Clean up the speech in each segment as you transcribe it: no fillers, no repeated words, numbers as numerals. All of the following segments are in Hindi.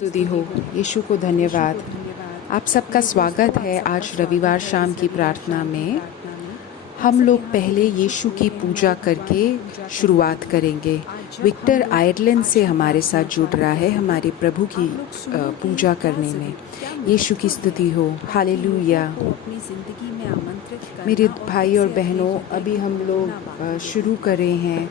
स्तुति हो यीशु को धन्यवाद। आप सबका स्वागत है आज रविवार शाम की प्रार्थना में। हम लोग पहले यीशु की पूजा करके शुरुआत करेंगे। विक्टर आयरलैंड से हमारे साथ जुड़ रहा है हमारे प्रभु की पूजा करने में। यीशु की स्तुति हो, हालेलुया। मेरे भाई और बहनों, अभी हम लोग शुरू कर रहे हैं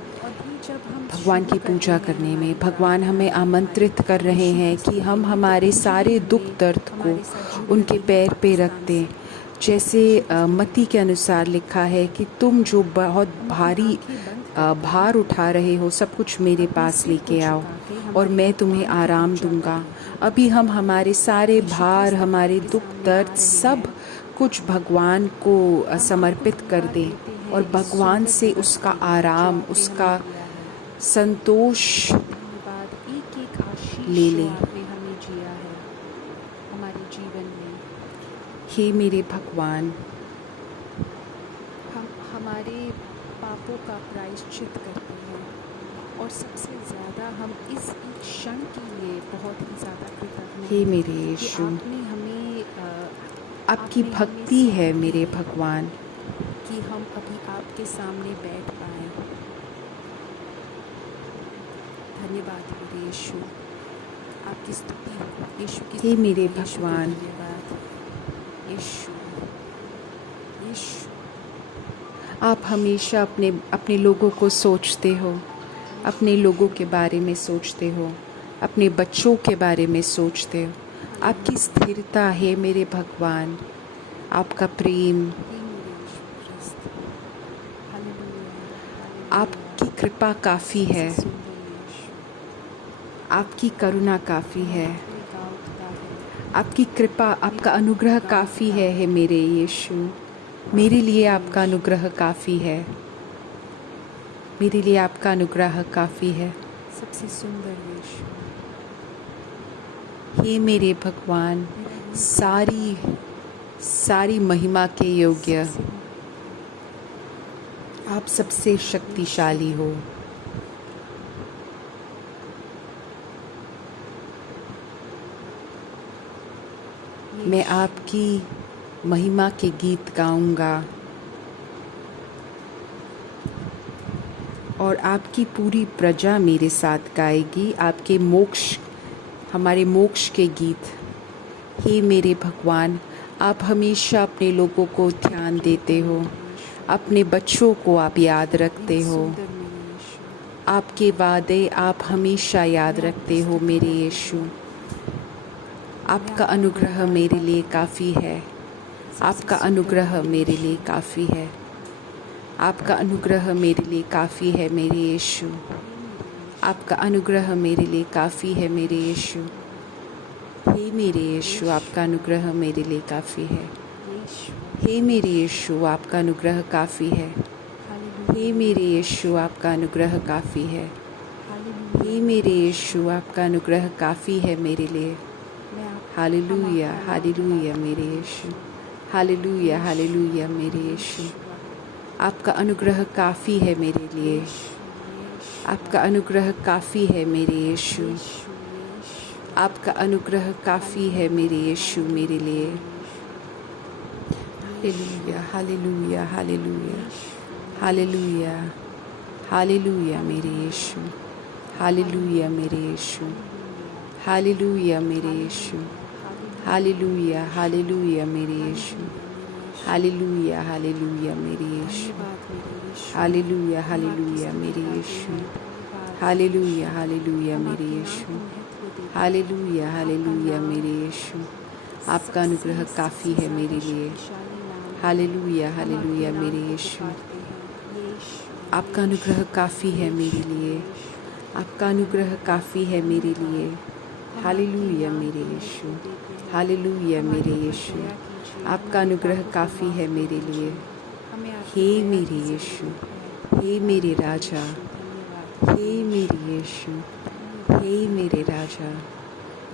भगवान की पूजा करने में। भगवान हमें आमंत्रित कर रहे हैं कि हम हमारे सारे दुख दर्द को उनके पैर पे रख दें। जैसे मत्ती के अनुसार लिखा है कि तुम जो बहुत भारी भार उठा रहे हो, सब कुछ मेरे पास लेके आओ और मैं तुम्हें आराम दूंगा। अभी हम हमारे सारे भार, हमारे दुख दर्द, सब कुछ भगवान को समर्पित कर दें और भगवान से उसका आराम, उसका संतोष ले लें हमारे जीवन में। हे मेरे भगवान, हम हमारे पापों का प्रायश्चित करते हैं और सबसे ज़्यादा हम इस क्षण के लिए बहुत ही ज़्यादा कृतज्ञ हैं। हे मेरे यीशु, आपने हमें आपकी भक्ति है मेरे भगवान कि हम अभी आपके सामने बैठ पाए। धन्यवाद मेरे यीशु, आपकी स्तुति हो यीशु की। हे मेरे भगवान, यीशु यीशु, आप हमेशा अपने लोगों को सोचते हो, अपने लोगों के बारे में सोचते हो, अपने बच्चों के बारे में सोचते हो। आपकी स्थिरता है मेरे भगवान, आपका प्रेम, आपकी कृपा काफ़ी है, आपकी करुणा काफ़ी है, आपकी कृपा, आपका अनुग्रह काफ़ी है मेरे यीशु। मेरे लिए आपका अनुग्रह काफ़ी है, मेरे लिए आपका अनुग्रह काफ़ी है। सबसे सुंदर यीशु, हे मेरे भगवान, सारी महिमा के योग्य, आप सबसे शक्तिशाली हो। मैं आपकी महिमा के गीत गाऊंगा और आपकी पूरी प्रजा मेरे साथ गाएगी आपके मोक्ष, हमारे मोक्ष के गीत। हे मेरे भगवान, आप हमेशा अपने लोगों को ध्यान देते हो, अपने बच्चों को आप याद रखते हो, आपके वादे आप हमेशा याद रखते हो मेरे यीशु। आपका अनुग्रह मेरे लिए काफ़ी है, आपका अनुग्रह मेरे लिए काफ़ी है, आपका अनुग्रह मेरे लिए काफ़ी है मेरे यीशु। आपका अनुग्रह मेरे लिए काफ़ी है मेरे यीशु। हे मेरे यीशु, आपका अनुग्रह मेरे लिए काफ़ी है। हे मेरे यीशु, आपका अनुग्रह काफ़ी है। हे मेरे यीशु, आपका अनुग्रह काफ़ी है। हे मेरे यीशु, आपका अनुग्रह काफ़ी है मेरे लिए। हालेलुया, हालेलुया मेरे यीशु, हालेलुया, हालेलुया मेरे यीशु। आपका अनुग्रह काफ़ी है मेरे लिए, आपका अनुग्रह काफ़ी है मेरे यीशु, आपका अनुग्रह काफ़ी है मेरे यीशु मेरे लिए। Hallelujah, hallelujah, hallelujah, hallelujah, hallelujah मेरे यीशु, हालेलुया मेरे यीशु, हालेलुया मेरे यीशु, हालेलुया, हालेलुया मेरे यीशु, हालेलुया, हालेलुया मेरे यीशु, हालेलुया, हालेलुया मेरे यीशु, हालेलुया, हालेलुया मेरे यीशु, हालेलुया, हालेलुया मेरे यीशु। आपका अनुग्रह काफ़ी है मेरे लिए। हालेलुया, हालेलुया मेरे यीशु। आपका अनुग्रह काफ़ी है मेरे लिए, आपका अनुग्रह काफ़ी है मेरे लिए। हालेलुया मेरे यीशु, हालेलुया मेरे यीशु। आपका अनुग्रह काफ़ी है मेरे लिए। हे मेरे यीशु, हे मेरे राजा, हे मेरे यीशु, हे मेरे राजा।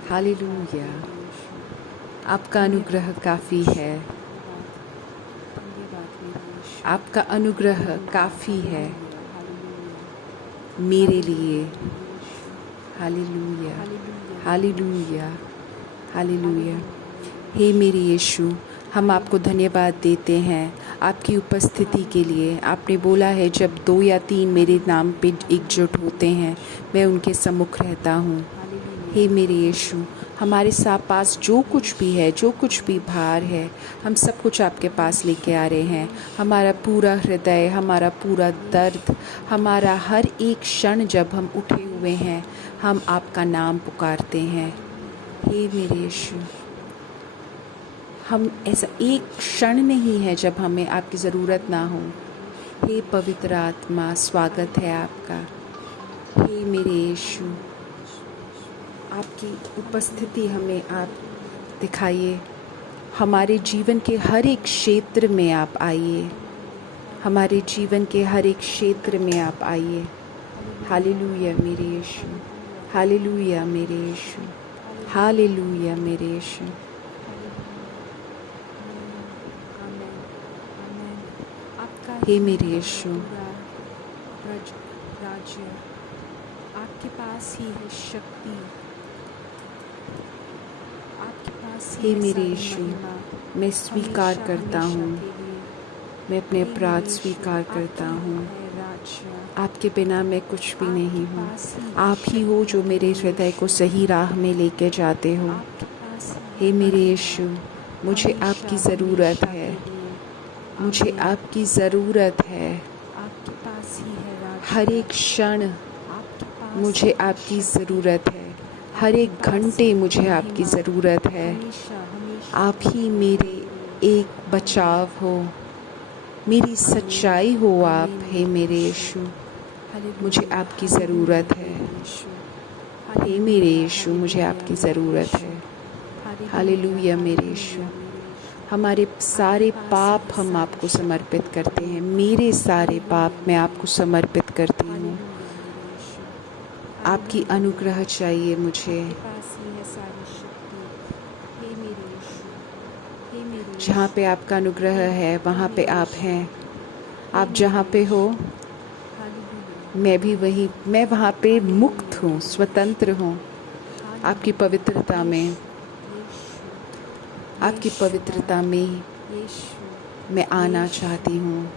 हालेलुया, आपका अनुग्रह काफ़ी है, आपका अनुग्रह काफ़ी है मेरे लिए। Hallelujah, hallelujah, hallelujah. हे मेरे यीशु, हम आपको धन्यवाद देते हैं आपकी उपस्थिति के लिए। आपने बोला है जब 2 या 3 मेरे नाम पे एकजुट होते हैं, मैं उनके सम्मुख रहता हूँ। हे मेरे यीशु, हमारे पास जो कुछ भी है, जो कुछ भी भार है, हम सब कुछ आपके पास लेके आ रहे हैं। हमारा पूरा हृदय, हमारा पूरा दर्द, हमारा हर एक क्षण जब हम उठे हुए हैं, हम आपका नाम पुकारते हैं। हे मेरे यीशु, हम ऐसा एक क्षण नहीं है जब हमें आपकी ज़रूरत ना हो। हे पवित्र आत्मा, स्वागत है आपका। हे मेरे यीशु, आपकी उपस्थिति हमें आप दिखाइए। हमारे जीवन के हर एक क्षेत्र में आप आइए। हमारे जीवन के हर एक क्षेत्र में आप आइए। हालेलुया मेरे यीशु, हालेलुया मेरे यीशु, हालेलुया मेरे यीशु। हे मेरे यीशु, राज्य आपके पास ही है, शक्ति आपके पास ही हे है, मेरे सारी यीशु, महिमा मैं स्वीकार हमेशा करता हमेशा हूँ, के लिए। मैं अपने हे अपराध मेरे स्वीकार यीशु, करता आपकी हूँ। है राज्य, आपके बिना मैं कुछ भी नहीं आपके हूँ। पास ही आप ही हो जो मेरे हृदय को सही राह में लेके जाते हो। आपके पास ही हे है मेरे महिमा, यीशु, मुझे हमेशा आपकी ज़रूरत हमेशा है, के लिए। मुझे आमीन। आपकी ज़रूरत है। आपके पास ही है राज्य, हर एक क्षण आपके पास मुझे ही आपकी शक्ति, ज़रूरत है। हर आपके एक पास घंटे ही मुझे आपकी महिमा, ज़रूरत है। हमेशा हमेशा आप के ही लिए। मेरे एक बचाव हो, मेरी सच्चाई हो आप। आमीन हे मेरे यीशु, मुझे आपकी ज़रूरत है। हे मेरे यीशु, मुझे आपकी ज़रूरत है। हालेलुया मेरे यीशु, हमारे सारे पाप हम आपको समर्पित करते हैं। मेरे सारे पाप मैं आपको समर्पित करती हूँ। आपकी अनुग्रह चाहिए मुझे। जहाँ पे आपका अनुग्रह है वहाँ पे आप हैं। आप जहाँ पे हो मैं भी मैं वहाँ पे मुक्त हूँ, स्वतंत्र हूँ। आपकी पवित्रता में, आपकी पवित्रता में मैं आना चाहती हूँ।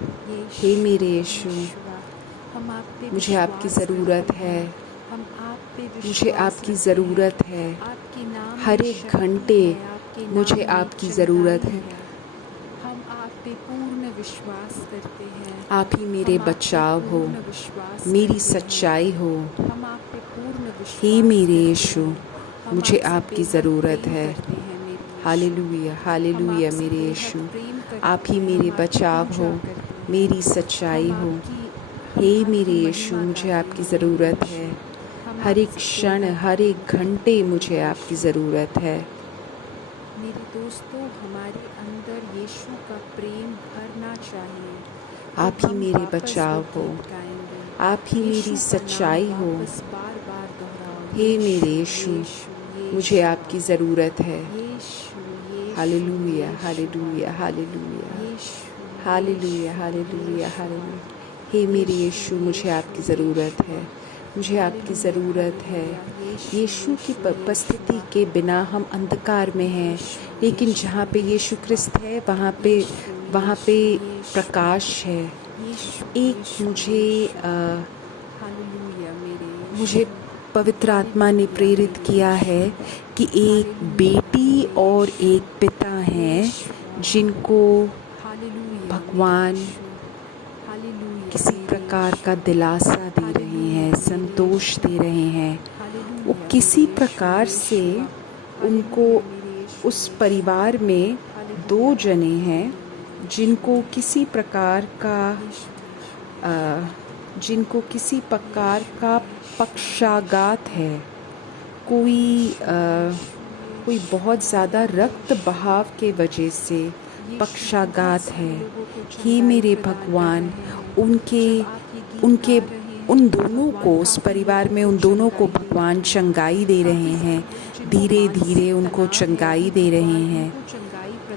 हे मेरे यीशु, मुझे आपकी ज़रूरत है, मुझे आपकी ज़रूरत है। हर एक घंटे मुझे आपकी ज़रूरत है। हम आप पे पूर्ण विश्वास करते हैं। आप ही मेरे बचाव हो, मेरी सच्चाई हो। हम आप पे पूर्ण विश्वास हे मेरे करते यीशु, हैं। मुझे हम आपकी बेहद ज़रूरत प्रेम है। करते हैं मेरे यीशु। हालेलुया, हालेलुया हम आपसे मेरे बेहद यीशु, प्रेम करते आप ही हैं, मेरे हम आपकी बचाव पूजा हो, करते हैं। मेरी सच्चाई हम हो। आपकी- हे हम आपकी मेरे महिमा यीशु, मुझे गाते आपकी हैं मेरे ज़रूरत यीशु। है। हम हर एक आपसे क्षण, बेहद हर एक घंटे मुझे आपकी ज़रूरत है। मेरे दोस्तों, हमारे अंदर यीशु का प्रेम भरना चाहिए। आप तो ही हम मेरे वापस बचाव वो हो, गीत गाएंगे। आप ही यीशु मेरी का सच्चाई नाम हो। वापस बार-बार दोहराओ। हे मेरे यीशु, मुझे आपकी ज़रूरत है। Hallelujah, hallelujah, hallelujah, hallelujah, hallelujah, hallelujah. हे मेरे यीशु, मुझे आपकी ज़रूरत है, मुझे आपकी ज़रूरत है। यीशु की उपस्थिति के बिना हम अंधकार में हैं, लेकिन जहाँ पे यीशु क्रिस्त है वहाँ पे प्रकाश है। एक मुझे पवित्र आत्मा ने प्रेरित किया है कि एक बेटी और एक पिता हैं जिनको भगवान किसी प्रकार का दिलासा दे रहे हैं, संतोष दे रहे हैं। वो किसी प्रकार से उनको, उस परिवार में 2 जने हैं जिनको किसी प्रकार का पक्षाघात है। कोई बहुत ज़्यादा रक्त बहाव के वजह से पक्षाघात है। हे मेरे भगवान, उन दोनों को, उस परिवार में उन दोनों को भगवान चंगाई दे रहे हैं। धीरे धीरे उनको चंगाई दे रहे हैं।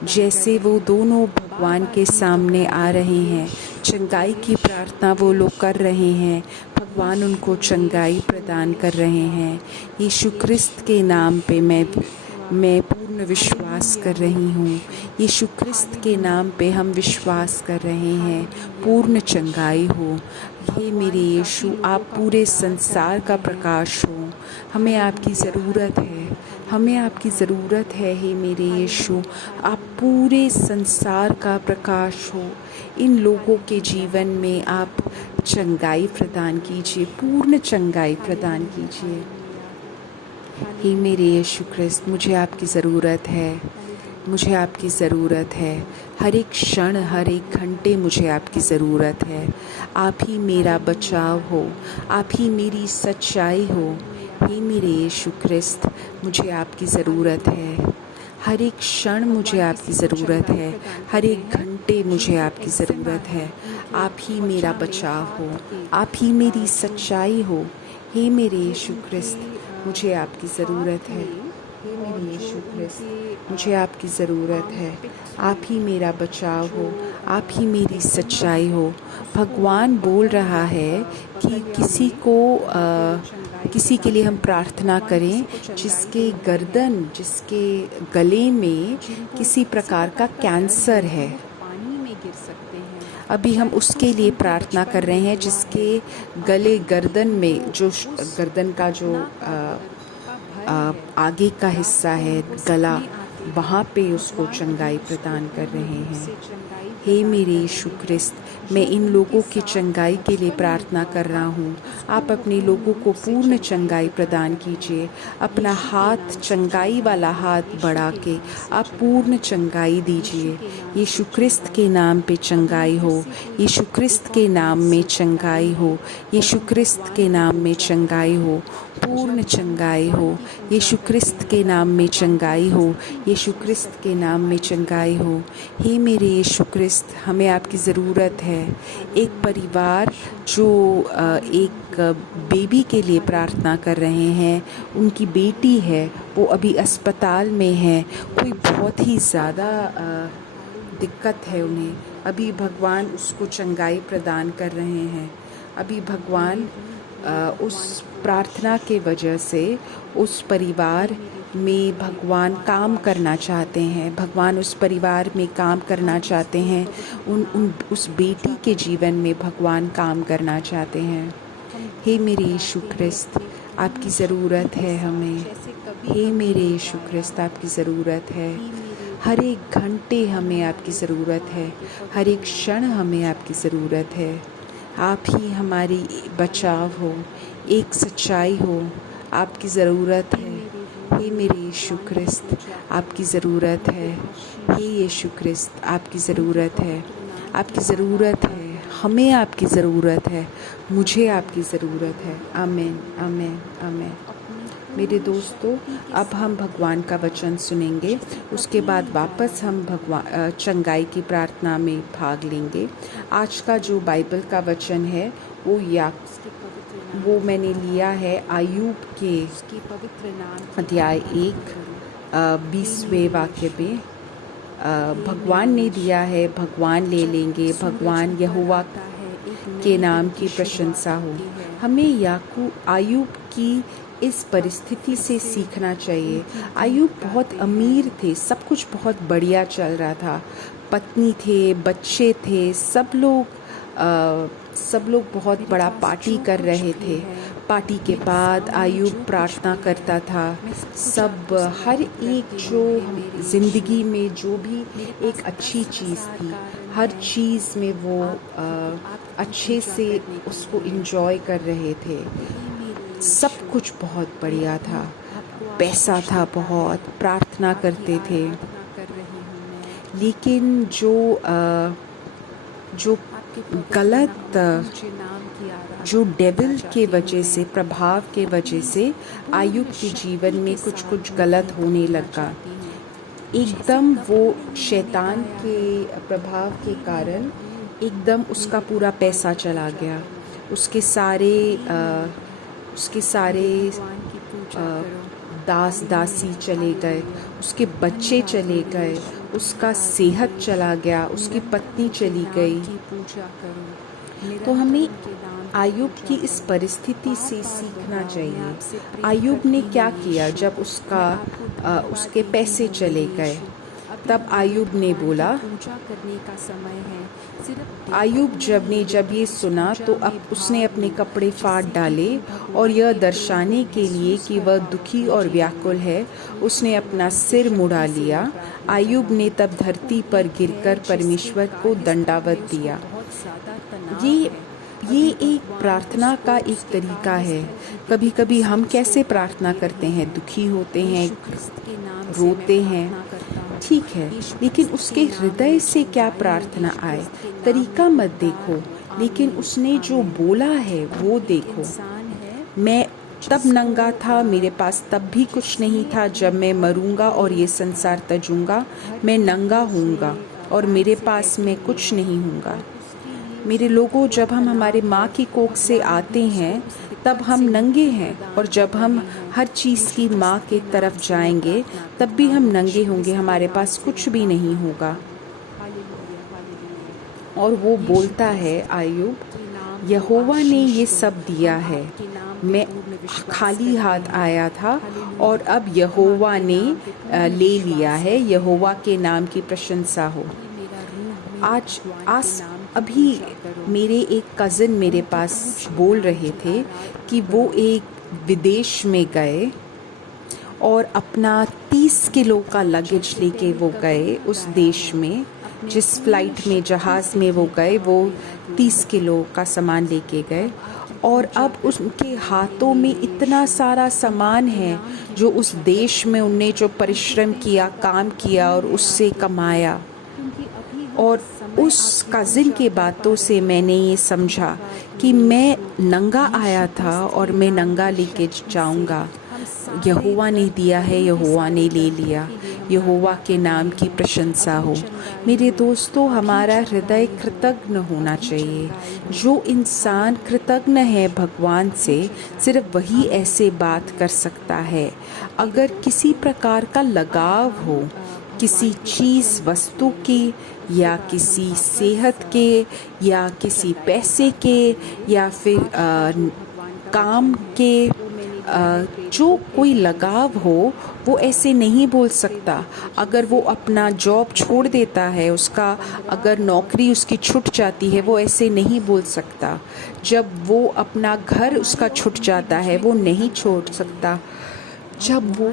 जैसे वो दोनों भगवान के सामने आ रहे हैं, चंगाई की प्रार्थना वो लोग कर रहे हैं, भगवान उनको चंगाई प्रदान कर रहे हैं। यीशु क्रिस्त के नाम पे मैं पूर्ण विश्वास कर रही हूँ। यीशु क्रिस्त के नाम पे हम विश्वास कर रहे हैं, पूर्ण चंगाई हो। हे मेरे यीशु, आप पूरे संसार का प्रकाश हो। हमें आपकी ज़रूरत है, हमें आपकी ज़रूरत है। हे मेरे यीशु, आप पूरे संसार का प्रकाश हो। इन लोगों के जीवन में आप चंगाई प्रदान कीजिए, पूर्ण चंगाई प्रदान कीजिए। हे मेरे यीशु क्रिस्त, मुझे आपकी ज़रूरत है, मुझे आपकी ज़रूरत है। हर एक क्षण, हर एक घंटे मुझे आपकी ज़रूरत है। आप ही मेरा बचाव हो, आप ही मेरी सच्चाई हो। हे मेरे यीशु क्रिस्त, मुझे आपकी ज़रूरत है। हर एक क्षण मुझे आपकी ज़रूरत है, हर एक घंटे मुझे आपकी ज़रूरत है। आप ही मेरा बचाव हो, आप ही मेरी सच्चाई हो। हे मेरे यीशु क्रिस्त, मुझे आपकी ज़रूरत है। हे मेरे यीशु क्रिस्त, मुझे आपकी ज़रूरत है। आप ही मेरा बचाव हो, आप ही मेरी सच्चाई हो। भगवान बोल रहा है कि किसी के लिए हम प्रार्थना करें जिसके गले में किसी प्रकार का कैंसर है। अभी हम उसके लिए प्रार्थना कर रहे हैं जिसके गर्दन में गर्दन का जो आगे का हिस्सा है, गला, वहाँ पे उसको चंगाई प्रदान कर रहे हैं। हे मेरे यीशु क्रिस्त, मैं इन लोगों की चंगाई के लिए प्रार्थना कर रहा हूँ। आप अपने लोगों को पूर्ण चंगाई प्रदान कीजिए। अपना हाथ, चंगाई वाला हाथ बढ़ा के आप पूर्ण चंगाई दीजिए। यीशु क्रिस्त के नाम पे चंगाई हो, यीशु क्रिस्त के नाम में चंगाई हो, यीशु क्रिस्त के नाम में चंगाई हो, पूर्ण चंगाई हो। यीशु क्रिस्त के नाम में चंगाई हो, यीशु क्रिस्त के नाम में चंगाई हो। हे मेरे यीशु क्रिस्त, हमें आपकी ज़रूरत है। एक परिवार जो एक बेबी के लिए प्रार्थना कर रहे हैं, उनकी बेटी है, वो अभी अस्पताल में है। कोई बहुत ही ज़्यादा दिक्कत है उन्हें। अभी भगवान उसको चंगाई प्रदान कर रहे हैं। अभी भगवान उस प्रार्थना के वजह से उस परिवार में भगवान काम करना चाहते हैं। भगवान उस परिवार में काम करना चाहते हैं। उस बेटी के जीवन में भगवान काम करना चाहते हैं। हे मेरे यीशु क्रिस्त, आपकी ज़रूरत है हमें। हे मेरे यीशु क्रिस्त, आपकी ज़रूरत है। हर एक घंटे हमें आपकी ज़रूरत है, हर एक क्षण हमें आपकी ज़रूरत है। आप ही हमारी बचाव हो, एक सच्चाई हो। आपकी ज़रूरत है। हे मेरे यीशु क्रिस्त, आपकी ज़रूरत है। हे यीशु क्रिस्त, आपकी ज़रूरत है, आपकी ज़रूरत है। हमें आपकी ज़रूरत है, मुझे आपकी ज़रूरत है। आमीन, आमीन, आमीन। मेरे दोस्तों, अब हम भगवान का वचन सुनेंगे। उसके बाद वापस हम चंगाई की प्रार्थना में भाग लेंगे। आज का जो बाइबल का वचन है वो मैंने लिया है आयूब के अध्याय 1 20वें वाक्य पे। भगवान ने दिया है, भगवान ले लेंगे। भगवान यहोवा के नाम की प्रशंसा हो। हमें आयूब की इस परिस्थिति से सीखना चाहिए। आयूब बहुत अमीर थे, सब कुछ बहुत बढ़िया चल रहा था। पत्नी थे, बच्चे थे, सब लोग बहुत बड़ा पार्टी कर रहे थे। पार्टी के बाद आयूब प्रार्थना करता था। हर एक जो ज़िंदगी में जो भी एक अच्छी चीज़ थी, हर चीज़ में वो अच्छे से उसको एंजॉय कर रहे थे। सब कुछ बहुत बढ़िया था, पैसा था बहुत, प्रार्थना करते थे। लेकिन जो डेविल के वजह से, प्रभाव के वजह से आयूब के जीवन में कुछ गलत होने लगा। एकदम वो शैतान के प्रभाव के कारण एकदम उसका पूरा पैसा चला गया। उसके सारे दास दासी चले गए, उसके बच्चे चले गए, उसका सेहत चला गया, उसकी पत्नी चली गई। तो हमें आयुब की इस परिस्थिति से सीखना चाहिए। आयुब ने क्या किया जब उसके पैसे चले गए, तब आयुब ने बोला, पूजा करने का समय है। सिर्फ आयुब जब ये सुना तो अब उसने अपने कपड़े फाड़ डाले और यह दर्शाने के लिए कि वह दुखी और व्याकुल है, उसने अपना सिर मुड़ा लिया। आयुब ने तब धरती पर गिरकर परमेश्वर को दंडावत दिया। बहुत ज्यादा तनाव है। ये एक प्रार्थना का एक तरीका है। कभी कभी हम कैसे प्रार्थना करते हैं, दुखी होते हैं, रोते हैं, ठीक है, लेकिन उसके हृदय से क्या प्रार्थना आए, तरीका मत देखो, लेकिन उसने जो बोला है वो देखो। मैं तब नंगा था, मेरे पास तब भी कुछ नहीं था। जब मैं मरूंगा और ये संसार तजूंगा, मैं नंगा होऊंगा और मेरे पास मैं कुछ नहीं होऊंगा। मेरे लोगों, जब हम हमारे माँ की कोख से आते हैं तब हम नंगे हैं, और जब हम हर चीज़ की माँ की तरफ जाएंगे तब भी हम नंगे होंगे, हमारे पास कुछ भी नहीं होगा। और वो बोलता है आयुब, यहोवा ने ये सब दिया है, मैं खाली हाथ आया था और अब यहोवा ने ले लिया है। यहोवा के नाम की प्रशंसा हो। अभी मेरे एक कज़न मेरे पास बोल रहे थे कि वो एक विदेश में गए और अपना 30 किलो का लगेज लेके वो गए उस देश में। जिस फ्लाइट में, जहाज़ में वो गए, वो 30 किलो का सामान लेके गए, और अब उनके हाथों में इतना सारा सामान है जो उस देश में उनने जो परिश्रम किया, काम किया और उससे कमाया। और उस कज़िन के बातों से मैंने ये समझा कि मैं नंगा आया था और मैं नंगा लेके जाऊंगा। यहोवा ने दिया है, यहोवा ने ले लिया। यहोवा के नाम की प्रशंसा हो। मेरे दोस्तों, हमारा हृदय कृतज्ञ होना चाहिए। जो इंसान कृतज्ञ है भगवान से, सिर्फ वही ऐसे बात कर सकता है। अगर किसी प्रकार का लगाव हो, किसी चीज़, वस्तु की, या किसी सेहत के, या किसी पैसे के, या फिर काम के, जो कोई लगाव हो, वो ऐसे नहीं बोल सकता। अगर वो अपना जॉब छोड़ देता है, उसका अगर नौकरी उसकी छूट जाती है, वो ऐसे नहीं बोल सकता। जब वो अपना घर उसका छूट जाता है, वो नहीं छोड़ सकता। जब वो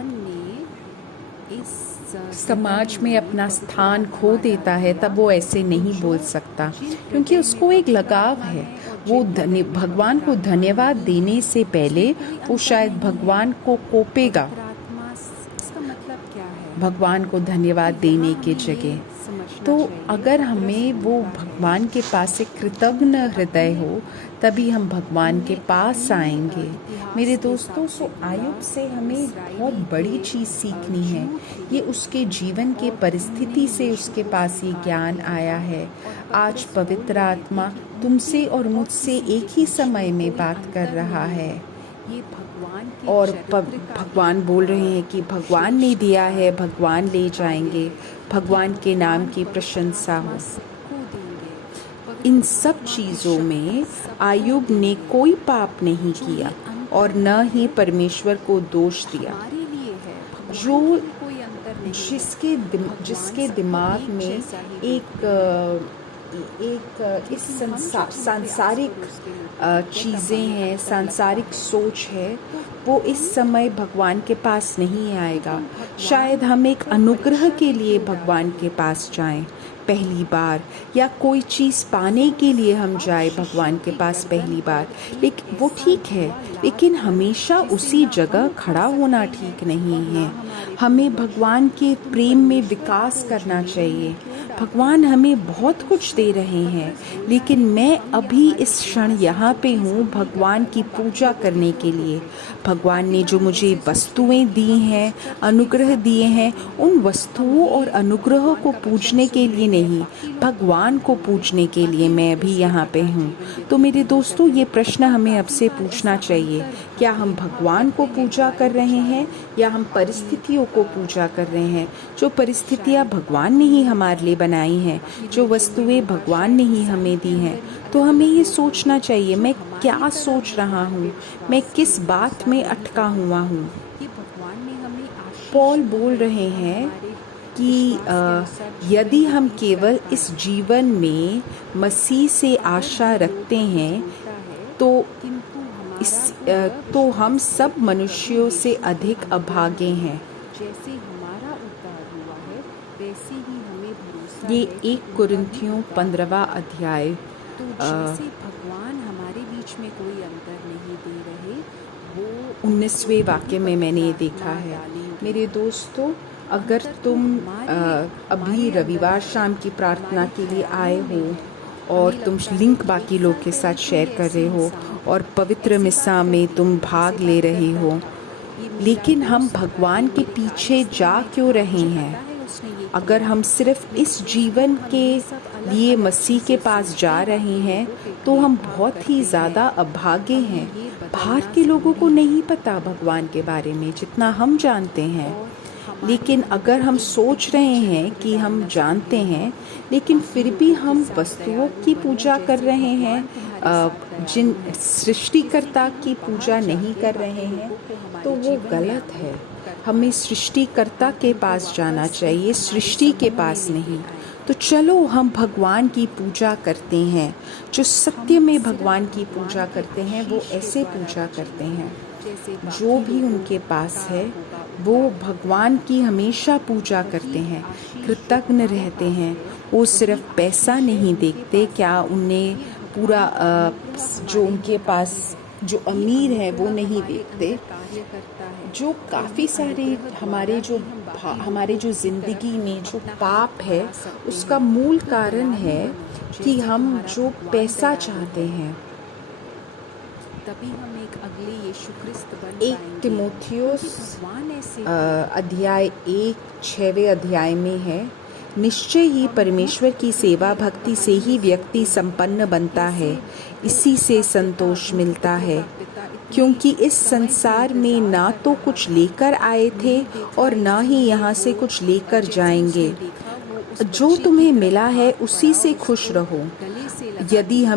समाज में अपना स्थान खो देता है, तब वो ऐसे नहीं बोल सकता, क्योंकि उसको एक लगाव है। वो भगवान को धन्यवाद देने से पहले वो शायद भगवान को कोपेगा, भगवान को धन्यवाद देने के जगह। तो अगर हमें वो भगवान के पास एक कृतज्ञ हृदय हो, तभी हम भगवान के पास आएंगे। मेरे दोस्तों, आयुब से हमें बहुत बड़ी चीज़ सीखनी है। ये उसके जीवन के परिस्थिति से उसके पास ये ज्ञान आया है। आज पवित्र आत्मा तुमसे और मुझसे एक ही समय में बात कर रहा है, और भगवान बोल रहे हैं कि भगवान ने दिया है, भगवान ले जाएंगे। भगवान के नाम की प्रशंसा हो। इन सब चीज़ों में आयुब ने कोई पाप नहीं किया और न ही परमेश्वर को दोष दिया। जो जिसके दिमाग में एक इस सांसारिक चीज़ें हैं, सांसारिक सोच है, वो इस समय भगवान के पास नहीं आएगा। शायद हम एक अनुग्रह के लिए भगवान के पास जाएं पहली बार, या कोई चीज़ पाने के लिए हम जाए भगवान के पास पहली बार, लेकिन वो ठीक है, लेकिन हमेशा उसी जगह खड़ा होना ठीक नहीं है। हमें भगवान के प्रेम में विकास करना चाहिए। भगवान हमें बहुत कुछ दे रहे हैं, लेकिन मैं अभी इस क्षण यहाँ पे हूँ भगवान की पूजा करने के लिए। भगवान ने जो मुझे वस्तुएं दी हैं, अनुग्रह दिए हैं, उन वस्तुओं और अनुग्रहों को पूजने के लिए नहीं, भगवान को पूजने के लिए मैं अभी यहाँ पे हूँ। तो मेरे दोस्तों, ये प्रश्न हमें अब से पूछना चाहिए, क्या हम भगवान को पूजा कर रहे हैं या हम परिस्थितियों को पूजा कर रहे हैं? जो परिस्थितियाँ भगवान ने ही हमारे लिए बनाई हैं, जो वस्तुएं भगवान ने ही हमें दी हैं, तो हमें ये सोचना चाहिए, मैं क्या सोच रहा हूँ, मैं किस बात में अटका हुआ हूँ। ये भगवान ने हमें आशीष पॉल दी बोल है रहे हैं हमारे कि विश्वास के अनुसार यदि जीवन हम व्यतीत केवल कर इस पाएं। जीवन में मसीह से अगर आशा ये रखते लोक हमें हैं झूलता है, तो किंतु इस हमारा तो यह तो विश्वास हम है सब कि प्रभु मनुष्यों से यीशु के अधिक अंत्य अभागे में हैं। जैसे हमारा उद्धार हुआ है, वैसे ही हमें भरोसा ये है कि 1 उनका भी कुरिन्थियों उद्धार 15वां होगा। अध्याय तो जैसे भगवान हमारे बीच में कोई अंतर नहीं दे रहे, वो 19वें वाक्य में मैंने ये पवित्र देखा आत्मा है। डालेंगे। मेरे दोस्तों, अगर अंतर तो तुम हमारे अभी अंदर रविवार है, शाम की प्रार्थना हमारे के लिए आए ख्यालों में हो है। और हमें तुम लगता है लिंक कि बाकी 1 लोग साल के साथ पहले शेयर कोई कर ऐसे रहे हो इंसान और थे, पवित्र ऐसे बात मिस्सा में करते तुम थे, ऐसे भाग ले बात रहे करता हो, था। ये मेरा लेकिन हम दोस्त था, भगवान ये के मेरे पीछे कार्यस्थल जा में क्यों था, रहे मुझे हैं? पता है उसने ये अगर किया हम है। सिर्फ मेरे इस दोस्तों, जीवन हम के ये सब लिए अलग-अलग मसीह के चीज़ें पास जा सोचते, रहे बाकी हैं लोगों पे तो हम भेदभाव बहुत ही करते ज़्यादा हैं। अभागे हमें हैं। ये बाहर बदलना के लोगों को ज़रूरी है नहीं पता भगवान के बारे में जितना हम जानते हैं। और हमारे लेकिन अगर अंदर हम एक सोच दिव्य रहे हैं चरित्र कि हम डालना जानते ज़रूरी है। हैं, लेकिन बाकी फिर भी लोगों के हम साथ वस्तुओं दयालु की बनो पूजा कर जैसे रहे हैं, भगवान तुम्हारे साथ जिन दयालु है। जिससे सृष्टिकर्ता कि की हम बाहर पूजा नहीं जाके कर बाकी रहे हैं, लोगों को तो हमारे वो जीवन में गलत आगे है। कर हमें पाए। सृष्टिकर्ता हम के उनको पास जाना वापस चाहिए, हमारे सृष्टि के समूह में पास लेके नहीं। आए। तो चलो हम भगवान की पूजा करते हैं। जो हम सत्य में सिर्फ भगवान की भगवान पूजा के करते हैं वो आशीष के ऐसे द्वारा पूजा करते बचेंगे, हैं। जैसे जो बाकी भी लोगों उनके पास का है होगा वो उद्धार। भगवान की हमेशा पूजा वही करते हैं, आशीष जो कृतज्ञ हमारे रहते पास हैं। है, वो वही सिर्फ पैसा आशीष है नहीं उनके देखते, पास क्या भी। उन्हें ये पूरा भगवान का अनुग्रह जो हमारे उनके अंदर पास काफ़ी है। जो ये अमीर है वो अनुग्रह नहीं हमारे देखते। अंदर कार्य करता है जो और काफ़ी ये सारे अनुग्रह द्वारा हमारे ही हम बाकी हमारे लोगों जो की ज़िंदगी में तरफ जो अपना पाप हाथ है, बढ़ा सकते उसका हैं। मूल तो कारण दयालु है बनो कि जैसे हम तुम्हारा जो भगवान पैसा दयालु चाहते है। हैं। तभी हम एक अगले यीशु क्रिस्त बन 1 पाएंगे, तिमोथियुस क्योंकि भगवान ऐसे हैं। अध्याय 1 6वें अध्याय में है, निश्चय ही हम परमेश्वर दुख की की सेवा एक भक्ति से कहानी ही में व्यक्ति सुनते हैं, संपन्न बनता है, कैसे इसी से उसका पिता, संतोष मिलता दुष्टों है। का पिता इतने क्योंकि इस समय से संसार में इंतजार ना कर तो रहा कुछ था, लेकर आए थे नहीं देखा, और ना ही इसीलिए यहाँ से वो कुछ लेकर जैसे जाएंगे। उसने देखा वो उस जो बच्चे की तुम्हें तरफ मिला है भाग उसी पड़ा से और खुश उसको रहो। गले से लगा यदि लिया।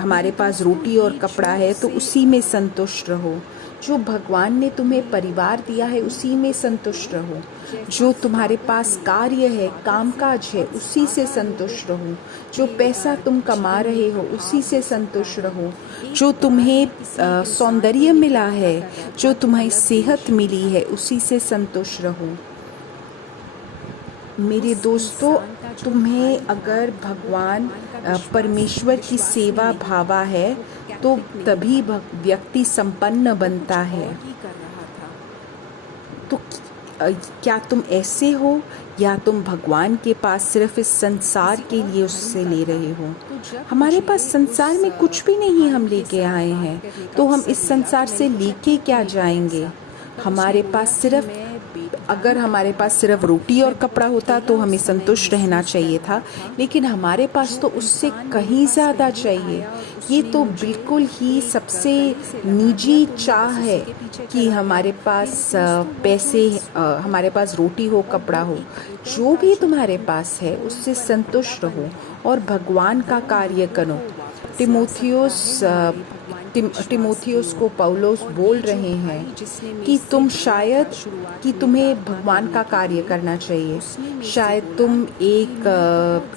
हमारे मेरे पास दोस्तों, रोटी और ये कपड़ा जो है तो उसे उसी में संतुष्ट रहो। जो भगवान ने तुम्हें परिवार दिया है उसी में संतुष्ट रहो। जैसा जो तुम्हारे स्वागत पास मिला, कार्य है, स्वागत से कामकाज है, बहुत उसी से ज़्यादा लोगों संतुष्ट रहो। जो के पैसा तुम कमा जीवन में रहे हो प्रभाव उसी से हो सकता संतुष्ट है। रहो। एक जो बार तुम्हें मैं किसी एक इंसान को सौंदर्य लेकर मिला बात है, कर रहा जो था जो तुम्हें अलग सेहत देश में मिली था। है उसी से संतुष्ट रहो। मेरे उस दोस्तों, इंसान का जो भाई तुम्हें था, अगर वो भगवान का परमेश्वर की विश्वासी सेवा नहीं था, भावा है वो तो कैथलिक नहीं तभी था, व्यक्ति संपन्न वो बनता कुछ है। और ही कर रहा था। तो क्या तुम ऐसे हो या तुम भगवान के पास सिर्फ इस संसार किसी के और लिए धर्म उससे का ले था। रहे हो? तो जब हमारे मुझे पास संसार उस में कुछ भी नहीं हम भाई के लेके साथ आए बात हैं, करने का तो हम अवसर इस मिला, संसार तो से मैंने पूछा लेके क्यों क्या लेकर जाएंगे? ऐसा? तब उसने हमारे बोला पास कि सिर्फ मैं अगर बेध्यान हमारे था, पास सिर्फ रोटी और मैं कपड़ा बहुत होता अकेला तो उस हमें समय संतुष्ट रहना महसूस कर चाहिए था, रहा था। लेकिन हमारे पास जो तो उससे इंसान मेरे कहीं पास ज़्यादा पहले चाहिए। आया और ये उसने तो मुझे बिल्कुल ही एक सबसे गले से लगा लिया, निजी तो मैं चाह बस है उसी के पीछे कि चला गया। हमारे पास मेरे दोस्तों, वो जो पैसे, एक स्वागत हमारे पास रोटी हो, और कपड़ा वो हो, एक हृदय जो का भी जो तुम्हारे पास है कोई उससे पर संतुष्ट खुलापन रहो है, और भगवान का वो कार्य लोगों करो। को वापस ला सकता टिमोथियुस है हमारे भगवान के विश्वास की टिमोथियुस ओर। को पौलुस और बोल ये जो रहे हैं भाई जिसने मेरे कि से तुम बोला था शायद कि शुरुआत में तुम्हें प्रार्थना भगवान करने का के कार्य लिए, करना चाहिए। उसने मेरे से शायद बोला तुम कि मैं बहुत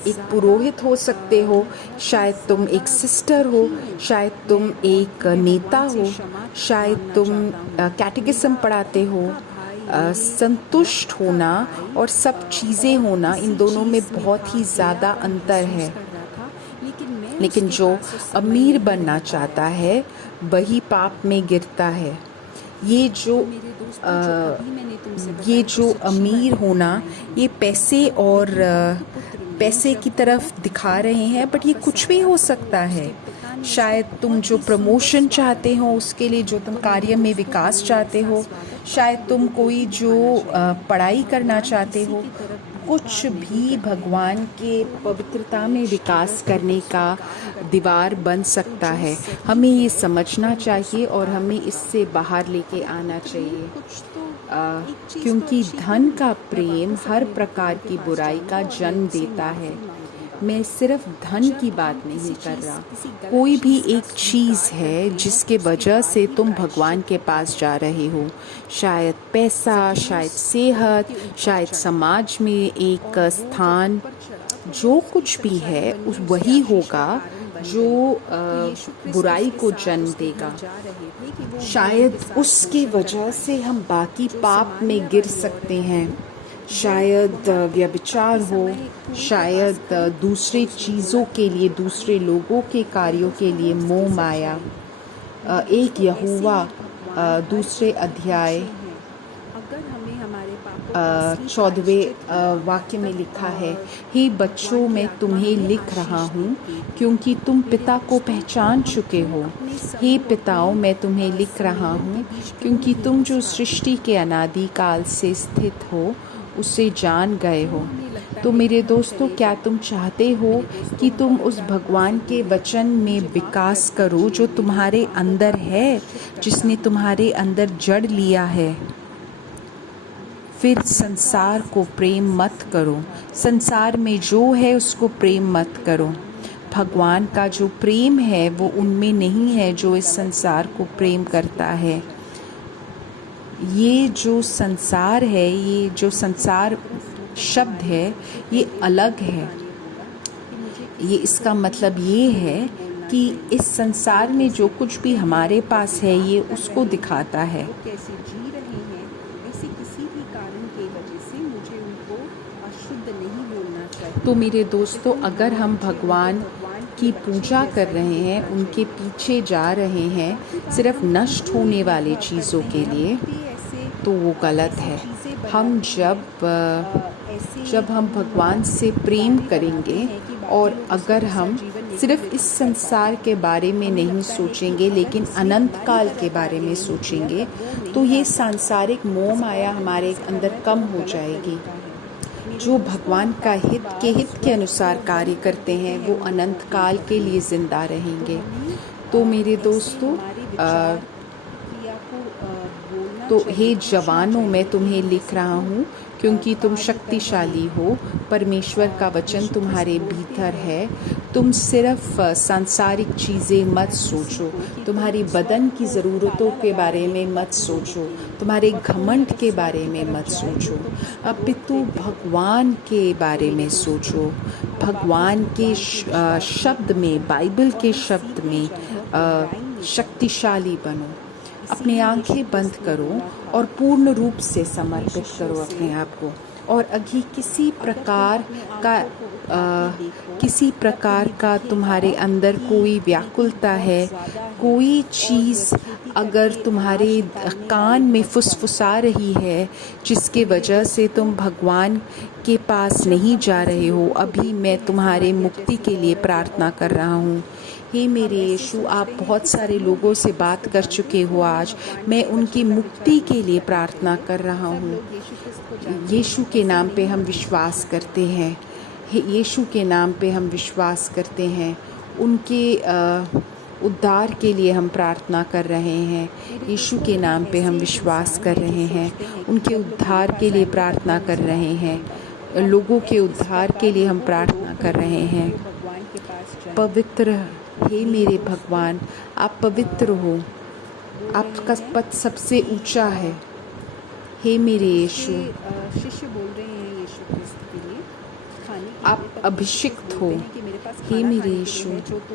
एक ज़्यादा पुरोहित हो सकते हो, मैं बहुत ही शायद तुम एक ज़्यादा सिस्टर हो, दुखी हूँ, शायद मैं तुम बहुत एक ही मैं नेता भगवान से हो, क्षमा शायद मांगना तुम चाहता हूँ। कैटेकिज्म मेरा पढ़ाते खुद हो। का भाई, मेरे संतुष्ट रक्त का होना भाई और सब चीज़ें और होना, इन किसी दोनों में चीज़ में बहुत था, ही ज़्यादा अकेलापन अंतर महसूस है। कर रहा था, लेकिन मैं लेकिन उसके जो पास उस समय अमीर नहीं बनना रह चाहता पाया। है वही पाप में गिरता है। ये जो तो मेरे दोस्तों, जो अभी मैंने तुमसे ये बताई तो जो सच्ची अमीर बातें होना, बताई थी। ये पैसे तो और लेकिन पवित्र पुत्र ने पैसे की जब वो तरफ दिखा रहे हैं, बट ये वापस कुछ भी आया हो तो सकता है। उसके पिता ने उसका शायद तुम बहुत जो ही सुंदर प्रमोशन स्वागत चाहते हो, किया। उसके लिए जो तुम तो मेरे कार्य में दोस्तों, विकास हमें चाहते ऐसा हो, स्वागत शायद बाकी तुम लोगों को कोई भी जो दिखाना चाहिए। पढ़ाई करना भगवान चाहते किसी हो, की तरफ कुछ भेदभाव नहीं भी करते हैं। भगवान के कोई भी पवित्रता में देश विकास अगर करने तुमको का स्वीकार करता दीवार है, बन तो सकता जो है। सही हमें ये है समझना वो उनको चाहिए और स्वीकार हमें होगा। इससे बाहर लेके पवित्र आना पुत्र ने चाहिए। कुछ तो एक चीज़ तो क्योंकि अच्छी की धन भी। का मैं प्रेम वापस हर अपने प्रकार भगवान के की पास बुराई जाऊंगा का और मैं जन्म उनसे देता है। माफ़ी मांगूंगा। मैं सिर्फ धन की बात नहीं कर रहा, कोई भी एक चीज़ है जिसके वजह से तुम भगवान के पास जा रहे हो। शायद पैसा, शायद सेहत, शायद समाज में एक स्थान, जो कुछ भी है उस वही होगा जो बुराई को जन्म देगा। शायद उसके वजह से हम बाकी पाप में गिर सकते हैं। शायद व्यभिचार हो, शायद दूसरे चीज़ों के लिए, दूसरे लोगों के कार्यों के लिए मोह माया। एक यहोवा दूसरे अध्याय 14वें वाक्य में लिखा है, हे बच्चों मैं तुम्हें लिख रहा हूँ क्योंकि तुम पिता को पहचान चुके हो। हे पिताओं मैं तुम्हें लिख रहा हूँ क्योंकि तुम जो सृष्टि के अनादि काल से स्थित हो उसे जान गए हो। तो मेरे दोस्तों, क्या तुम चाहते हो कि तुम उस भगवान के वचन में विकास करो जो तुम्हारे अंदर है, जिसने तुम्हारे अंदर जड़ लिया है? फिर संसार को प्रेम मत करो। संसार में जो है उसको प्रेम मत करो। भगवान का जो प्रेम है वो उनमें नहीं है जो इस संसार को प्रेम करता है। ये जो संसार है, ये जो संसार शब्द है, ये अलग है। ये इसका मतलब ये है कि इस संसार में जो कुछ भी हमारे पास है ये उसको दिखाता है। कैसे जी रहे हैं, ऐसे किसी भी कारण की वजह से मुझे उनको अशुद्ध नहीं बोलना चाहिए। तो मेरे दोस्तों, अगर हम भगवान की पूजा कर रहे हैं, उनके पीछे जा रहे हैं सिर्फ नष्ट होने वाली चीज़ों के लिए, तो वो गलत है। हम जब हम भगवान से प्रेम करेंगे और अगर हम सिर्फ इस संसार के बारे में नहीं सोचेंगे लेकिन अनंत काल के बारे में सोचेंगे, तो ये सांसारिक मोह माया हमारे अंदर कम हो जाएगी। जो भगवान का हित के अनुसार कार्य करते हैं वो अनंत काल के लिए जिंदा रहेंगे। तो मेरे दोस्तों, तो हे जवानों मैं तुम्हें लिख रहा हूँ क्योंकि तुम शक्तिशाली हो। परमेश्वर का वचन तुम्हारे भीतर है। तुम सिर्फ सांसारिक चीज़ें मत सोचो, तुम्हारी बदन की ज़रूरतों के बारे में मत सोचो, तुम्हारे घमंड के बारे में मत सोचो, अपितु भगवान के बारे में सोचो। भगवान के शब्द में, बाइबल के शब्द में शक्तिशाली बनो। अपनी आंखें बंद करो और पूर्ण रूप से समर्पित करो अपने आप को। और अभी किसी प्रकार का तुम्हारे अंदर कोई व्याकुलता है, कोई चीज़ अगर तुम्हारे कान में फुसफुसा रही है जिसके वजह से तुम भगवान के पास नहीं जा रहे हो, अभी मैं तुम्हारे मुक्ति के लिए प्रार्थना कर रहा हूँ। हे मेरे यीशु, आप बहुत सारे लोगों से बात कर चुके हो आज, मैं उनकी मुक्ति के लिए प्रार्थना कर रहा हूँ। यीशु के नाम पे हम विश्वास करते हैं, यीशु के नाम पे हम विश्वास करते हैं। उनके उद्धार के लिए हम प्रार्थना कर रहे हैं। यीशु के नाम पे हम विश्वास कर रहे हैं, उनके उद्धार के लिए प्रार्थना कर रहे हैं। लोगों के उद्धार के लिए हम प्रार्थना कर रहे हैं। पवित्र हे मेरे भगवान, आप पवित्र हो, आपका पद सबसे ऊंचा है। हे मेरे यीशु, शिष्य बोल रहे हैं यीशु क्रिस्त के लिए खाने के आप अभिषिक्त हो। हे मेरे यीशु,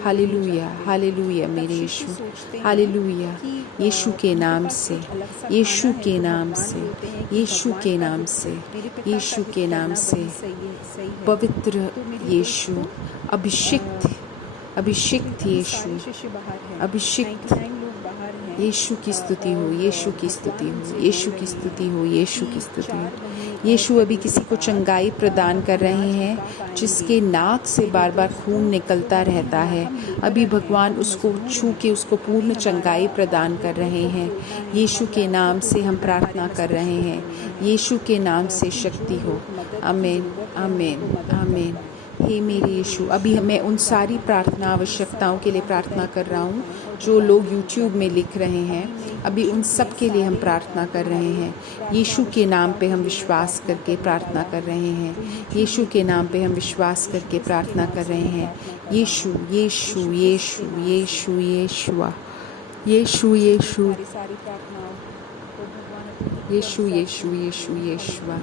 हालेलुया, हालेलुया मेरे यीशु, हालेलुया। यीशु के नाम से, यीशु के नाम से, यीशु के नाम से, यीशु के नाम से, पवित्र यीशु, अभिषिक्त, अभिषिक्त यीशु, अभिषिक्त। यीशु की स्तुति हो, यीशु की स्तुति हो, यीशु की स्तुति हो, यीशु की स्तुति हो। यीशु अभी किसी को चंगाई प्रदान कर रहे हैं जिसके नाक से बार बार खून निकलता रहता है। अभी भगवान उसको छू के उसको पूर्ण चंगाई प्रदान कर रहे हैं। यीशु के नाम से हम प्रार्थना कर रहे हैं, यीशु के नाम से शक्ति हो। आमीन, आमीन, आमीन। हे मेरे यीशु, अभी मैं उन सारी प्रार्थना आवश्यकताओं के लिए प्रार्थना कर रहा हूँ जो लोग यूट्यूब में लिख रहे हैं, अभी उन सब के लिए हम प्रार्थना कर रहे हैं। यीशु के नाम पे हम विश्वास करके प्रार्थना कर रहे हैं। यीशु के नाम पे हम विश्वास करके प्रार्थना कर रहे हैं। यीशु यीशु यीशु यीशु यीशुआ यीशु यीशु हमारी सारी प्रार्थनाओं को भगवान अपने यीशु यीशु यीशु यीशुआ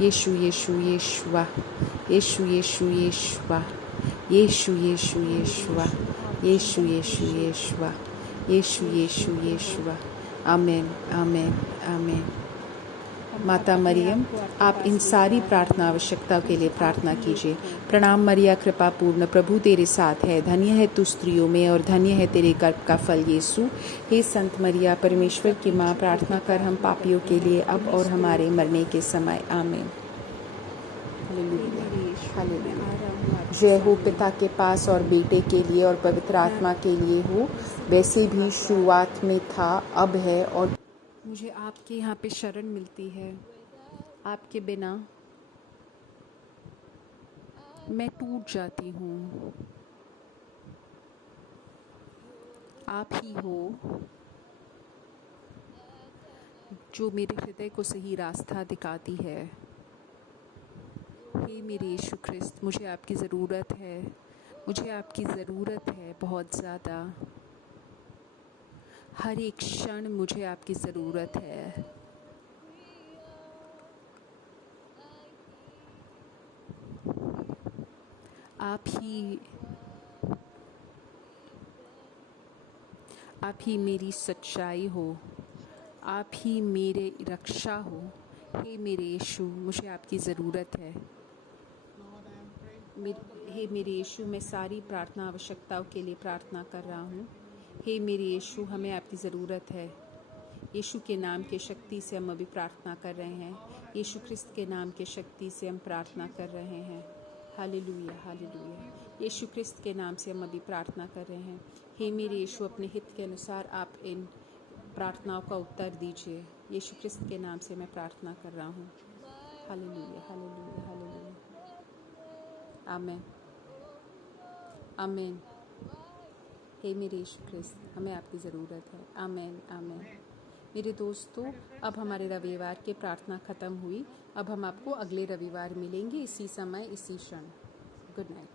यीशु यीशु यीशुआ यीशु यीशु यीशुआ यीशु यीशु यीशुआ यीशु यीशु यीशुआ यीशु यीशु यीशुआ। आमीन आमीन आमीन। माता मरियम, आप इन सारी प्रार्थना आवश्यकताओं के लिए प्रार्थना कीजिए। प्रणाम मरिया, कृपा पूर्ण, प्रभु तेरे साथ है, धन्य है तू स्त्रियों में और धन्य है तेरे गर्भ का फल यीशु। हे संत मरिया, परमेश्वर की माँ, प्रार्थना कर हम पापियों के लिए अब और हमारे मरने के समय। आमीन। Hallelujah hallelujah. जय हो पिता के पास और बेटे के लिए और पवित्र आत्मा के लिए हो, वैसे भी शुरुआत में था, अब है और मुझे आपके यहाँ पे शरण मिलती है। आपके बिना मैं टूट जाती हूँ। आप ही हो जो मेरे हृदय को सही रास्ता दिखाती है। हे मेरे यीशु ख्रिस्त, मुझे आपकी ज़रूरत है। मुझे आपकी ज़रूरत है बहुत ज़्यादा। हर एक क्षण मुझे आपकी ज़रूरत है। आप ही मेरी सच्चाई हो। आप ही मेरे रक्षा हो। हे मेरे यीशु, मुझे आपकी ज़रूरत है। हे मेरे यीशु, मैं सारी प्रार्थना आवश्यकताओं के लिए प्रार्थना कर रहा हूँ। हे मेरे यीशु, हमें आपकी ज़रूरत है। यीशु के नाम के शक्ति से हम अभी प्रार्थना कर रहे हैं। यीशु ख्रिस्त के नाम के शक्ति से हम प्रार्थना कर रहे हैं। Hallelujah hallelujah. यीशु ख्रिस्त के नाम से हम अभी प्रार्थना कर रहे हैं। हे मेरे यीशु, अपने हित के अनुसार आप इन प्रार्थनाओं का उत्तर दीजिए। यीशु ख्रिस्त के नाम से मैं प्रार्थना कर रहा हूँ। Hallelujah hallelujah hallelujah. आमीन आमीन। हे मेरे यीशु ख्रिस्त, हमें आपकी ज़रूरत है। आमीन आमीन। मेरे दोस्तों, अब हमारे रविवार की प्रार्थना ख़त्म हुई। अब हम आपको अगले रविवार मिलेंगे, इसी समय इसी क्षण। Good night.